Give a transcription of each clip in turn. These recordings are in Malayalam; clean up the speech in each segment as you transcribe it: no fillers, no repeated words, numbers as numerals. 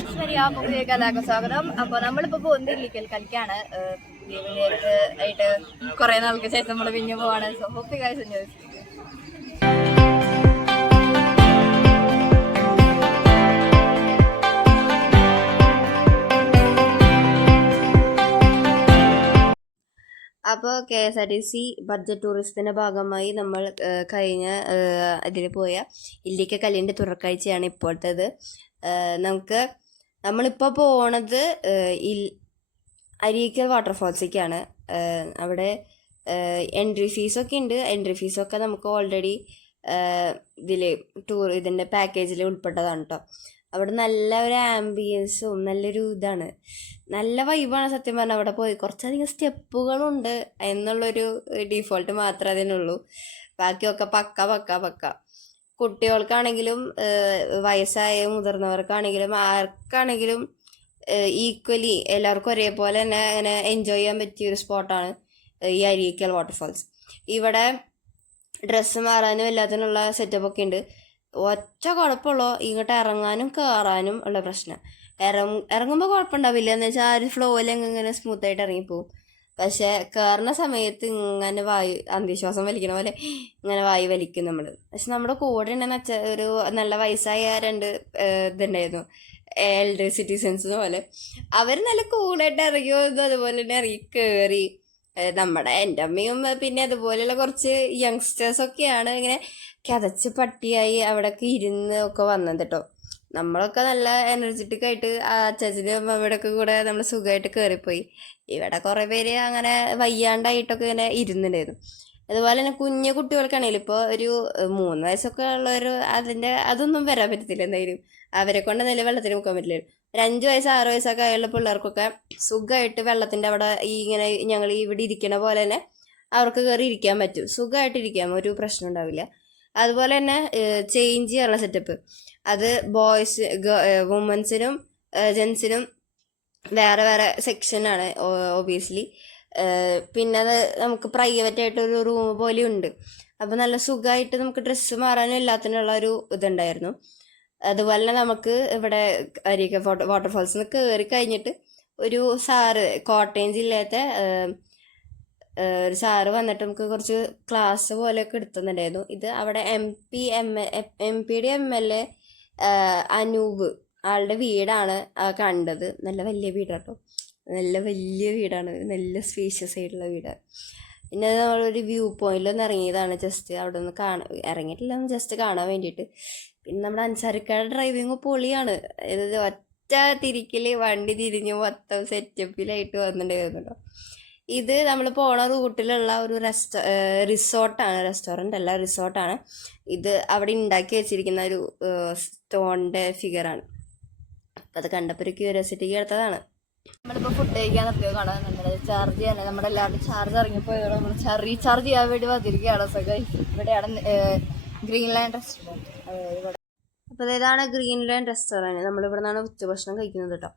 പുതിയ കഥാക്ക് സ്വാഗതം. അപ്പൊ നമ്മളിപ്പോ പോകുന്നത് ഇല്ലിക്കൽ കലിക്കാണ്. ലീവിലേക്ക് ആയിട്ട് കുറെ നാൾക്ക് ശേഷം നമ്മള് പിന്നെ പോവാണ്. So hope you guys enjoy. അപ്പോൾ KSRTC ബഡ്ജറ്റ് ടൂറിസത്തിൻ്റെ ഭാഗമായി നമ്മൾ കഴിഞ്ഞ ഇതിൽ പോയ ഇല്ലിക്കൽ കല്ലിൻ്റെ തുറക്കാഴ്ചയാണ് ഇപ്പോഴത്തേത്. നമ്മളിപ്പോൾ പോണത് അരീക്കൽ വാട്ടർഫാൾസിലേക്കാണ്. അവിടെ എൻട്രി ഫീസൊക്കെ ഉണ്ട്. എൻട്രി ഫീസൊക്കെ നമുക്ക് ഓൾറെഡി ഇതിൻ്റെ പാക്കേജിൽ ഉൾപ്പെട്ടതാണ് കേട്ടോ. അവിടെ നല്ല ഒരു ആംബിയൻസും നല്ലൊരു ഇതാണ്, നല്ല വൈബാണ് സത്യം പറഞ്ഞാൽ. അവിടെ പോയി കുറച്ചധികം സ്റ്റെപ്പുകളുണ്ട് എന്നുള്ളൊരു ഡീഫോൾട്ട് മാത്രമേ അതിനുള്ളൂ. ബാക്കിയൊക്കെ പക്ക. കുട്ടികൾക്കാണെങ്കിലും വയസ്സായ മുതിർന്നവർക്കാണെങ്കിലും ആർക്കാണെങ്കിലും ഈക്വലി എല്ലാവർക്കും ഒരേപോലെ തന്നെ അങ്ങനെ എൻജോയ് ചെയ്യാൻ പറ്റിയൊരു സ്പോട്ടാണ് ഈ അരീക്കൽ വാട്ടർഫാൾസ്. ഇവിടെ ഡ്രസ്സ് മാറാനും എല്ലാത്തിനുള്ള സെറ്റപ്പൊക്കെ ഉണ്ട്. ഒറ്റ കുഴപ്പമുള്ളൂ, ഇങ്ങോട്ട് ഇറങ്ങാനും കയറാനും ഉള്ള പ്രശ്നം. ഇറങ്ങുമ്പോൾ കുഴപ്പമുണ്ടാവില്ല, എന്ന് വെച്ചാൽ ആ ഒരു ഫ്ലോയിൽ ഇങ്ങനെ സ്മൂത്തായിട്ട് ഇറങ്ങിപ്പോവും. പക്ഷെ കയറുന്ന സമയത്ത് ഇങ്ങനെ അന്ത്യശ്വാസം വലിക്കണ പോലെ ഇങ്ങനെ വലിക്കും നമ്മൾ. പക്ഷെ നമ്മുടെ കൂടെ ഉണ്ടെന്ന് ഒരു നല്ല വയസ്സായ 2 ഇതുണ്ടായിരുന്നു, എൽഡർ സിറ്റിസൺസ് പോലെ. അവർ നല്ല കൂളായിട്ട് ഇറങ്ങി വന്നു, അതുപോലെ തന്നെ ഇറങ്ങി കയറി. എൻ്റെ അമ്മയും പിന്നെ അതുപോലെയുള്ള കുറച്ച് യങ്സ്റ്റേഴ്സൊക്കെയാണ് ഇങ്ങനെ കതച്ച് പട്ടിയായി അവിടെയൊക്കെ ഇരുന്ന് ഒക്കെ വന്നത് കേട്ടോ. നമ്മളൊക്കെ നല്ല എനർജറ്റിക് ആയിട്ട് അച്ചാച്ചനും അമ്മയുടെയൊക്കെ കൂടെ നമ്മൾ സുഖമായിട്ട് കയറിപ്പോയി. ഇവിടെ കുറേ പേര് അങ്ങനെ വയ്യാണ്ടായിട്ടൊക്കെ ഇങ്ങനെ ഇരുന്നുണ്ടായിരുന്നു. അതുപോലെ തന്നെ കുഞ്ഞു കുട്ടികൾക്കാണെങ്കിലും ഇപ്പോൾ ഒരു 3 വയസ്സൊക്കെ ഉള്ളവർ അതൊന്നും വരാൻ പറ്റത്തില്ല. എന്തായാലും അവരെ കൊണ്ട് എന്തെങ്കിലും വെള്ളത്തിൽ മുക്കാൻ പറ്റില്ല. ഒരു 5 വയസ്സ് 6 വയസ്സൊക്കെ ആയുള്ള പിള്ളേർക്കൊക്കെ സുഖമായിട്ട് വെള്ളത്തിൻ്റെ അവിടെ ഇങ്ങനെ ഞങ്ങൾ ഇവിടെ ഇരിക്കണ പോലെ തന്നെ അവർക്ക് കയറി ഇരിക്കാൻ പറ്റും. സുഖമായിട്ടിരിക്കാം, ഒരു പ്രശ്നം ഉണ്ടാവില്ല. അതുപോലെ തന്നെ ചേഞ്ച് ചെയ്യാനുള്ള സെറ്റപ്പ് അത് വുമൻസിനും ജെൻസിനും വേറെ വേറെ സെക്ഷനാണ് ഒബിയസ്ലി. പിന്നെ അത് നമുക്ക് പ്രൈവറ്റ് ആയിട്ടൊരു റൂം പോലെ ഉണ്ട്. അപ്പം നല്ല സുഖമായിട്ട് നമുക്ക് ഡ്രസ്സ് മാറാനും എല്ലാത്തിനുള്ള ഒരു ഇതുണ്ടായിരുന്നു. അതുപോലെ തന്നെ നമുക്ക് ഇവിടെ അരീക്കൽ വാട്ടർഫാൾസിൽ കയറി കഴിഞ്ഞിട്ട് ഒരു സാറ്, കോട്ടയം ജില്ലത്തെ ഒരു സാറ് വന്നിട്ട് നമുക്ക് കുറച്ച് ക്ലാസ് പോലെയൊക്കെ എടുത്തുന്നുണ്ടായിരുന്നു. ഇത് അവിടെ MP-യുടെ MLA അനൂപ് ആളുടെ വീടാണ് കണ്ടത്. നല്ല വലിയ വീടാട്ടോ, നല്ല വലിയ വീടാണ്, നല്ല സ്പേഷ്യസ് ആയിട്ടുള്ള വീടാണ്. പിന്നെ നമ്മളൊരു വ്യൂ പോയിന്റിലൊന്ന് ഇറങ്ങിയതാണ്, ജസ്റ്റ് അവിടെ ഒന്ന് ഇറങ്ങിയിട്ടില്ല, ഒന്ന് ജസ്റ്റ് കാണാൻ വേണ്ടിയിട്ട്. പിന്നെ നമ്മുടെ അൻസാരിക്കാരുടെ ഡ്രൈവിങ് പൊളിയാണ്. ഒറ്റ തിരിക്കല് വണ്ടി തിരിഞ്ഞു മൊത്തം സെറ്റപ്പിലായിട്ട് വന്നിട്ടുണ്ടായിരുന്നു കേട്ടോ. ഇത് നമ്മൾ പോണ റൂട്ടിലുള്ള ഒരു റെസ്റ്റോറൻ്റ് അല്ല റിസോർട്ടാണ്. ഇത് അവിടെ ഉണ്ടാക്കി വെച്ചിരിക്കുന്ന ഒരു സ്റ്റോണിൻ്റെ ഫിഗറാണ്. അപ്പം അത് കണ്ടപ്പോൾ ഒരു ക്യൂരിയോസിറ്റിക്ക് എടുത്തതാണ്. നമ്മളിപ്പോൾ ഫുഡ് കഴിക്കാൻ നിർത്തിയതാണ്. നമ്മുടെ ചാർജ് ചെയ്യാൻ നമ്മുടെ എല്ലാവരുടെയും ചാർജ് ഇറങ്ങിപ്പോയതോടെ നമ്മൾ റീചാർജ് ചെയ്യാൻ വേണ്ടി വന്നിരിക്കുകയാണ്. ഇവിടെയാണ് ഗ്രീൻലാൻഡ് റെസ്റ്റോറൻറ്റ്. ഇവിടെ അപ്പോൾ ഇതാണ് ഗ്രീൻലാൻഡ് റെസ്റ്റോറൻറ്റ്. നമ്മളിവിടെ നിന്നാണ് ഉച്ചഭക്ഷണം കഴിക്കുന്നത് കേട്ടോ.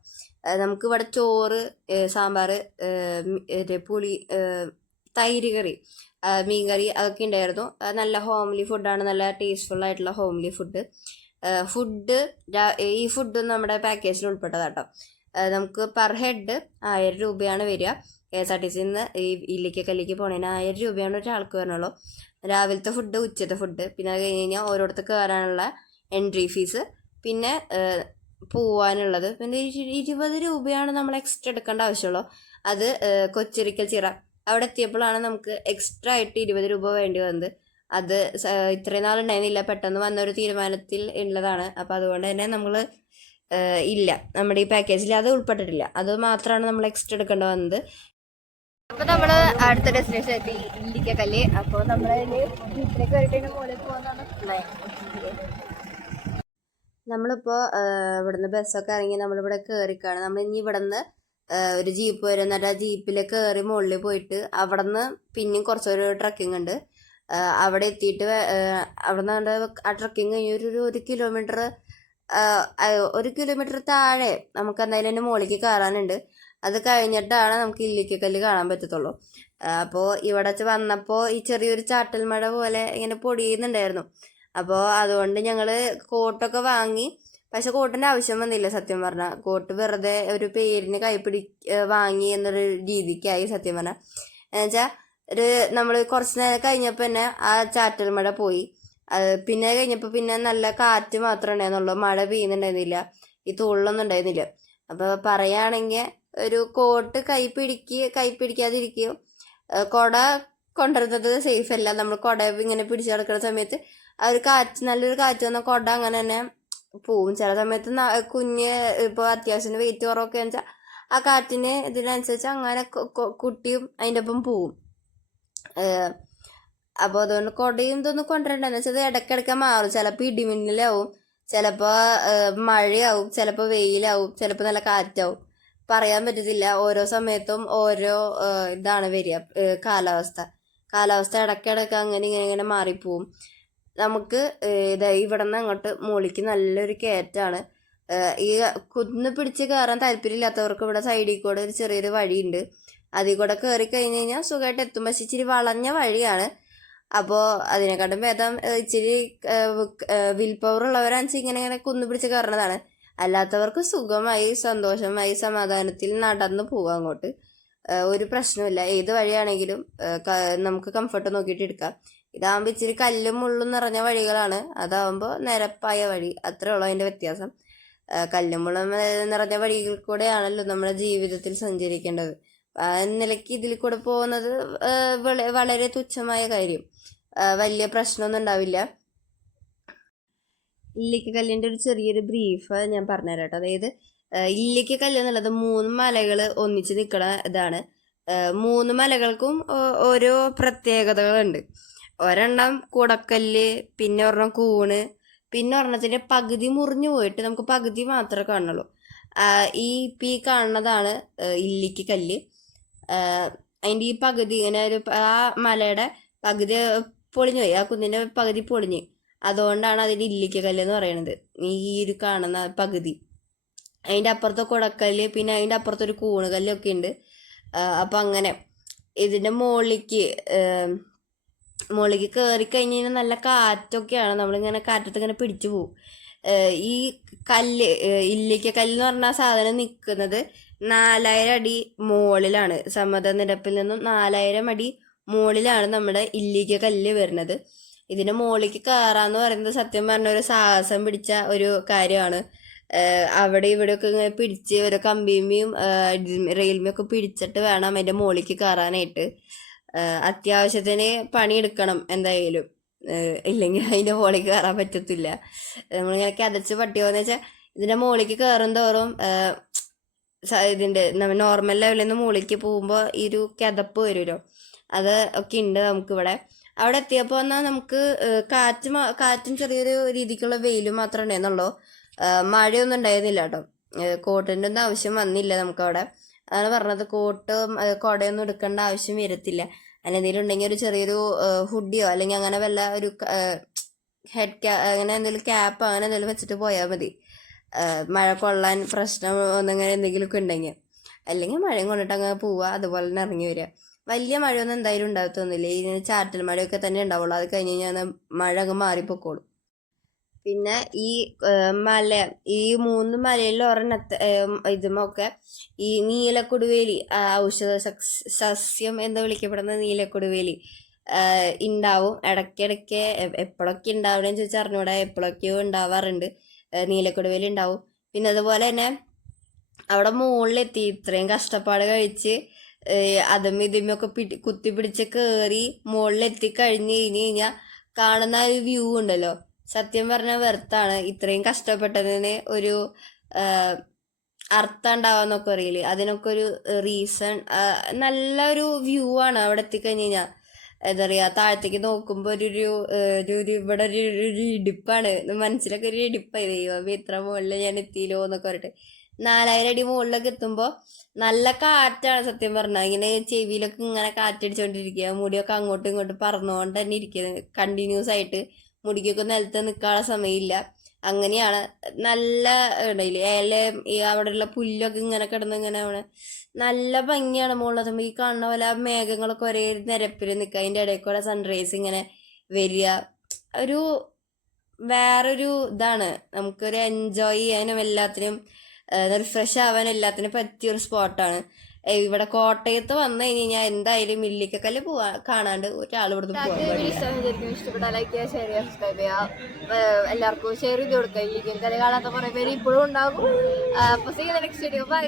നമുക്ക് ഇവിടെ ചോറ്, സാമ്പാർ, പുളി, തൈര് കറി, മീൻ കറി അതൊക്കെ ഉണ്ടായിരുന്നു. നല്ല ഹോംലി ഫുഡാണ്, നല്ല ടേസ്റ്റ്ഫുൾ ആയിട്ടുള്ള ഹോംലി ഫുഡ്. ഈ ഫുഡും നമ്മുടെ പാക്കേജിൽ ഉൾപ്പെട്ടതാട്ടോ. നമുക്ക് പെർ ഹെഡ് 1000 രൂപയാണ് വരിക. KSRTCന്ന് ഈ ഇല്ലിക്കൽ കല്ലിക്ക് പോണതിന് 1000 രൂപയാണ് ഒരാൾക്ക് വരണുള്ളൂ. രാവിലത്തെ ഫുഡ്, ഉച്ചത്തെ ഫുഡ്, പിന്നെ അത് കഴിഞ്ഞ് കഴിഞ്ഞാൽ ഓരോരുത്തർ കയറാനുള്ള എൻട്രി ഫീസ്, പിന്നെ പോവാനുള്ളത് പിന്നെ 20 രൂപയാണ് നമ്മൾ എക്സ്ട്രാ എടുക്കേണ്ട ആവശ്യമുള്ളൂ. അത് കൊച്ചിരിക്കൽ ചിറ അവിടെ എത്തിയപ്പോഴാണ് നമുക്ക് എക്സ്ട്രാ ആയിട്ട് 20 രൂപ വേണ്ടി വന്നത്. അത് ഇത്രയും നാളുണ്ടായിരുന്നില്ല, പെട്ടെന്ന് വന്നൊരു തീരുമാനത്തിൽ ഉള്ളതാണ്. അപ്പോൾ അതുകൊണ്ട് തന്നെ നമ്മൾ ഇല്ല, നമ്മുടെ ഈ പാക്കേജിൽ അത് ഉൾപ്പെട്ടിട്ടില്ല. അത് മാത്രമാണ് നമ്മൾ എക്സ്ട്രാ എടുക്കേണ്ടി വന്നത്. അപ്പോൾ നമ്മൾ അടുത്ത ഡെസ്റ്റിനേഷൻ എത്തി, ഇല്ലിക്കൽ കല്ല്. അപ്പോൾ നമ്മളതിൽ വീട്ടിലേക്ക് വരട്ടതിന് മുകളിൽ പോകുന്നതാണ് പ്ലാൻ. നമ്മളിപ്പോൾ ഇവിടുന്ന് ബസ്സൊക്കെ ഇറങ്ങി നമ്മളിവിടെ കയറിക്കാണ്. നമ്മളിനി ഇവിടെ നിന്ന് ഒരു ജീപ്പ് വരും, എന്നിട്ട് ആ ജീപ്പിൽ കയറി മുകളിൽ പോയിട്ട് അവിടെ നിന്ന് പിന്നെയും കുറച്ചൊരു ട്രക്കിംഗ് ഉണ്ട്. അവിടെ എത്തിയിട്ട് അവിടെ നിന്ന് ആ ട്രക്കിംഗ് കഴിഞ്ഞ് ഒരു കിലോമീറ്റർ 1 കിലോമീറ്റർ താഴെ നമുക്ക് എന്തായാലും എൻ്റെ മുകളിലേക്ക് കയറാനുണ്ട്. അത് കഴിഞ്ഞിട്ടാണ് നമുക്ക് ഇല്ലിക്കൽ കല്ല് കാണാൻ പറ്റത്തുള്ളൂ. അപ്പോൾ ഇവിടെ വന്നപ്പോൾ ഈ ചെറിയൊരു ചാറ്റൽ മഴ പോലെ ഇങ്ങനെ പൊടിയുന്നുണ്ടായിരുന്നു. അപ്പോൾ അതുകൊണ്ട് ഞങ്ങൾ കോട്ടൊക്കെ വാങ്ങി, പക്ഷെ കോട്ടിന്റെ ആവശ്യം വന്നില്ല സത്യം പറഞ്ഞാൽ. കോട്ട് വെറുതെ ഒരു പേരിന് വാങ്ങി എന്നൊരു രീതിക്കായി സത്യം പറഞ്ഞാൽ. എന്നുവെച്ചാൽ നമ്മൾ കുറച്ച് നേരം കഴിഞ്ഞപ്പോൾ തന്നെ ആ ചാറ്റൽ മഴ പോയി. പിന്നെ കഴിഞ്ഞപ്പോൾ പിന്നെ നല്ല കാറ്റ് മാത്രമേ ഉണ്ടായിരുന്നുള്ളൂ, മഴ പെയ്യുന്നുണ്ടായിരുന്നില്ല, ഈ തുള്ളൊന്നും ഉണ്ടായിരുന്നില്ല. അപ്പൊ പറയുകയാണെങ്കിൽ ഒരു കോട്ട് കൈ പിടിക്കാതിരിക്കുകയോ കുട കൊണ്ടുവരുന്നത് സേഫ് അല്ല. നമ്മൾ കുട ഇങ്ങനെ പിടിച്ചു കിടക്കുന്ന സമയത്ത് ആ ഒരു നല്ലൊരു കാറ്റ് വന്ന കുട അങ്ങനെ തന്നെ പോവും. ചില സമയത്ത് ഇപ്പോൾ അത്യാവശ്യം വെയിറ്റ് കുറവൊക്കെ വെച്ചാൽ ആ കാറ്റിന് ഇതിനനുസരിച്ച് അങ്ങനെ കുട്ടിയും അതിൻ്റെ ഒപ്പം പോവും. അപ്പോൾ അതുകൊണ്ട് കുടയും ഇതൊന്നും കൊണ്ടുവരണ്ടെന്ന് വെച്ചാൽ ഇടയ്ക്കിടയ്ക്ക് മാറും. ചിലപ്പോൾ ഇടിമിന്നലാവും, ചിലപ്പോൾ മഴയാവും, ചിലപ്പോൾ വെയിലാവും, ചിലപ്പോൾ നല്ല കാറ്റാവും. പറയാൻ പറ്റത്തില്ല. ഓരോ സമയത്തും ഓരോ ഇതാണ് വരിക. കാലാവസ്ഥ ഇടയ്ക്കിടയ്ക്ക് അങ്ങനെ ഇങ്ങനെ മാറിപ്പോവും. നമുക്ക് ഇവിടെ നിന്ന് അങ്ങോട്ട് മുകളിലേക്ക് നല്ലൊരു കയറ്റാണ്. ഈ കുന്ന് പിടിച്ച് കയറാൻ താല്പര്യമില്ലാത്തവർക്ക് ഇവിടെ സൈഡിൽ കൂടെ ഒരു ചെറിയൊരു വഴിയുണ്ട്. അതിൽ കൂടെ കയറി കഴിഞ്ഞ് കഴിഞ്ഞാൽ സുഖമായിട്ട് എത്തും. പക്ഷെ ഇച്ചിരി വളഞ്ഞ വഴിയാണ്. അപ്പോൾ അതിനെക്കാട്ടും ഭേദം ഇച്ചിരി വിൽ പവർ ഉള്ളവരാണെന്ന് ഇങ്ങനെ കുന്നു പിടിച്ച് കയറണതാണ്. അല്ലാത്തവർക്ക് സുഖമായി സന്തോഷമായി സമാധാനത്തിൽ നടന്നു പോവാം അങ്ങോട്ട്. ഒരു പ്രശ്നമില്ല. ഏത് വഴിയാണെങ്കിലും നമുക്ക് കംഫർട്ട് നോക്കിയിട്ട് എടുക്കാം. ഇതാകുമ്പോൾ ഇച്ചിരി കല്ലും മുള്ളും നിറഞ്ഞ വഴികളാണ്, അതാവുമ്പോൾ നിരപ്പായ വഴി. അത്രേ ഉള്ളൂ അതിൻ്റെ വ്യത്യാസം. കല്ലും മുള്ളും നിറഞ്ഞ വഴികളിൽ കൂടെയാണല്ലോ നമ്മുടെ ജീവിതത്തിൽ സഞ്ചരിക്കേണ്ടത്. ആ നിലയ്ക്ക് ഇതിൽ കൂടെ പോകുന്നത് വളരെ തുച്ഛമായ കാര്യം, വലിയ പ്രശ്നമൊന്നും ഉണ്ടാവില്ല. ഇല്ലിക്കക്കല്ലിൻ്റെ ഒരു ചെറിയൊരു ബ്രീഫ് ഞാൻ പറഞ്ഞുതരാം കേട്ടോ. അതായത് ഇല്ലിക്കക്കല്ല് എന്നുള്ളത് 3 മലകൾ ഒന്നിച്ച് നിൽക്കുന്ന ഇതാണ്. 3 മലകൾക്കും ഓരോ പ്രത്യേകതകളുണ്ട്. ഒരെണ്ണം കൂടക്കല്ല്, പിന്നെ ഒരെണ്ണം കൂണ്, പിന്നെ ഒരെണ്ണത്തിൻ്റെ പകുതി മുറിഞ്ഞു പോയിട്ട് നമുക്ക് പകുതി മാത്രമേ കാണുള്ളൂ. ഈ കാണുന്നതാണ് ഇല്ലിക്കക്കല്ല്. അതിൻ്റെ ഈ പകുതി ഇങ്ങനെ ആ മലയുടെ പകുതി പൊളിഞ്ഞു പോയി, ആ കുന്നിൻ്റെ പകുതി പൊളിഞ്ഞ്. അതുകൊണ്ടാണ് അതിൻ്റെ ഇല്ലിക്കക്കല്ല് എന്ന് പറയുന്നത്, ഈ ഒരു കാണുന്ന പകുതി. അതിൻ്റെ അപ്പുറത്തെ കുടക്കല്ല്, പിന്നെ അതിൻ്റെ അപ്പുറത്തൊരു കൂണുകല്ലൊക്കെ ഉണ്ട്. അപ്പം അങ്ങനെ ഇതിൻ്റെ മുകളിലേക്ക് കയറി കഴിഞ്ഞ് കഴിഞ്ഞാൽ നല്ല കാറ്റൊക്കെയാണ്. നമ്മളിങ്ങനെ കാറ്റത്ത് ഇങ്ങനെ പിടിച്ചു പോവും. ഈ കല്ല് ഇല്ലിക്കക്കല്ല് എന്ന് പറഞ്ഞ സാധനം നിൽക്കുന്നത് 4000 അടി മുകളിലാണ്. സമുദ്രനിരപ്പിൽ നിന്നും 4000 അടി മുകളിലാണ് നമ്മുടെ ഇല്ലിക്കക്കല്ല് വരുന്നത്. ഇതിൻ്റെ മുകളിലേക്ക് കയറാന്ന് പറയുന്നത് സത്യം പറഞ്ഞ ഒരു സാഹസം പിടിച്ച ഒരു കാര്യമാണ്. അവിടെ ഇവിടെയൊക്കെ ഇങ്ങനെ പിടിച്ച് ഓരോ കമ്പിയും റെയിൽമയൊക്കെ പിടിച്ചിട്ട് വേണം അതിൻ്റെ മുകളിലേക്ക് കയറാനായിട്ട്. അത്യാവശ്യത്തിന് പണിയെടുക്കണം എന്തായാലും, ഇല്ലെങ്കിൽ അതിൻ്റെ മുകളിലേക്ക് കയറാൻ പറ്റത്തില്ല. നമ്മളിങ്ങനെ കിതച്ച് പട്ടിയോന്ന് വെച്ചാൽ ഇതിൻ്റെ മുകളിലേക്ക് കയറും തോറും ഇതിൻ്റെ നോർമൽ ലെവലിൽ നിന്ന് മുകളിലേക്ക് പോകുമ്പോൾ ഈ ഒരു കിതപ്പ് വരുമല്ലോ, അത് ഒക്കെ ഉണ്ട് നമുക്കിവിടെ. അവിടെ എത്തിയപ്പോൾ എന്നാൽ നമുക്ക് കാറ്റും ചെറിയൊരു രീതിക്കുള്ള വെയിലും മാത്രമേ ഉണ്ടായിരുന്നുള്ളൂ. മഴയൊന്നും ഉണ്ടായിരുന്നില്ല കേട്ടോ. കോട്ടിൻ്റെ ഒന്നും ആവശ്യം വന്നില്ല നമുക്കവിടെ. അതാണ് പറഞ്ഞത്, കുടയൊന്നും എടുക്കേണ്ട ആവശ്യം വരത്തില്ല. അങ്ങനെ എന്തെങ്കിലും ഉണ്ടെങ്കിൽ ഒരു ചെറിയൊരു ഹുഡിയോ അല്ലെങ്കിൽ അങ്ങനെ വല്ല ഒരു അങ്ങനെ എന്തെങ്കിലും ക്യാപ്പ് അങ്ങനെ എന്തെങ്കിലും വെച്ചിട്ട് പോയാൽ മതി. മഴ കൊള്ളാൻ പ്രശ്നം ഒന്നങ്ങനെ എന്തെങ്കിലുമൊക്കെ ഉണ്ടെങ്കിൽ. അല്ലെങ്കിൽ മഴയും കൊണ്ടിട്ട് അങ്ങനെ പോവുക, അതുപോലെ തന്നെ ഇറങ്ങി വരിക. വലിയ മഴയൊന്നും എന്തായാലും ഉണ്ടാകത്തൊന്നുമില്ല. ഈ ചാറ്റൽ മഴയൊക്കെ തന്നെ ഉണ്ടാവുള്ളൂ. അത് കഴിഞ്ഞ് കഴിഞ്ഞാൽ മഴ അങ്ങ് മാറിപ്പോക്കോളും. പിന്നെ ഈ 3 മലയിൽ ഇതുമൊക്കെ ഈ നീലക്കൊടുവേലി, ഔഷധ സസ്യം എന്ന് വിളിക്കപ്പെടുന്ന നീലക്കൊടുവേലി ഉണ്ടാവും. ഇടയ്ക്കിടയ്ക്ക് എപ്പോഴൊക്കെ ഉണ്ടാവണമെന്ന് ചോദിച്ചാൽ അറിഞ്ഞൂടെ, എപ്പോഴൊക്കെയോ ഉണ്ടാവാറുണ്ട്. നീലക്കൊടുവേലി ഉണ്ടാവും. പിന്നെ അതുപോലെ തന്നെ അവിടെ മുകളിലെത്തി ഇത്രയും കഷ്ടപ്പാട് കഴിച്ച് അതും ഇതുമൊക്കെ കുത്തിപ്പിടിച്ച് കയറി മുകളിലെത്തി കഴിഞ്ഞ് കഴിഞ്ഞാൽ കാണുന്ന ഒരു വ്യൂ ഉണ്ടല്ലോ, സത്യം പറഞ്ഞാൽ വെറുത്താണ്. ഇത്രയും കഷ്ടപ്പെട്ടതിന് ഒരു അർത്ഥം ഉണ്ടാവാന്നൊക്കെ അറിയില്ലേ, അതിനൊക്കെ ഒരു റീസൺ. നല്ലൊരു വ്യൂ ആണ് അവിടെ എത്തിക്കഴിഞ്ഞ് കഴിഞ്ഞാൽ. എന്താ പറയുക, താഴത്തേക്ക് നോക്കുമ്പോൾ ഇവിടെ ഒരു ഇടിപ്പാണ്, മനസ്സിലൊക്കെ ഒരു ഇടിപ്പായി. ദൈവം ഇത്ര മുകളിൽ ഞാൻ എത്തിയില്ലോ എന്നൊക്കെ പറഞ്ഞിട്ട്. 4000 അടി മുകളിലൊക്കെ എത്തുമ്പോൾ നല്ല കാറ്റാണ് സത്യം പറഞ്ഞാൽ. ഇങ്ങനെ ചെവിയിലൊക്കെ ഇങ്ങനെ കാറ്റടിച്ചോണ്ടിരിക്കുക, മുടിയൊക്കെ അങ്ങോട്ടും ഇങ്ങോട്ടും പറന്നുകൊണ്ട് തന്നെ ഇരിക്കുന്നത് കണ്ടിന്യൂസ് ആയിട്ട്. മുടിക്കൊക്കെ നിലത്ത് നിൽക്കാനുള്ള സമയമില്ല. അങ്ങനെയാണ്. നല്ല ഇടയില് അവിടെയുള്ള പുല്ലൊക്കെ ഇങ്ങനെ കിടന്ന് ഇങ്ങനെ അവിടെ നല്ല ഭംഗിയാണ്. മുകളിൽ ഈ കാണുന്ന പോലെ മേഘങ്ങളൊക്കെ ഒരേ നിരപ്പിൽ നിൽക്കുക, അതിൻ്റെ ഇടയിൽ കൂടെ സൺറൈസ് ഇങ്ങനെ വരിക. ഒരു വേറൊരു ഇതാണ്, നമുക്കൊരു എൻജോയ് ചെയ്യാനും എല്ലാത്തിനും റിഫ്രഷ് ആവാനും എല്ലാത്തിനും പറ്റിയൊരു സ്പോട്ടാണ്. ഇവിടെ കോട്ടയത്ത് വന്നു കഴിഞ്ഞാൽ എന്തായാലും മില്ലിക്കക്കല്ല് കാണാണ്ട് ഒരാൾ ഇവിടുന്ന് പോകാൻ. ഇഷ്ടപ്പെട്ട ലൈക്ക് ചെയ്യുക, ഷെയർ ചെയ്യുക, സബ്സ്ക്രൈബ് ചെയ്യുക, എല്ലാവർക്കും ഷെയർ ചെയ്ത് കൊടുക്കുക. ഈ ഗെയിം കളി കാണാത്ത കുറെ പേര് ഇപ്പോഴും ഉണ്ടാകും. അപ്പോൾ നെക്സ്റ്റ് വീഡിയോ, ബൈ.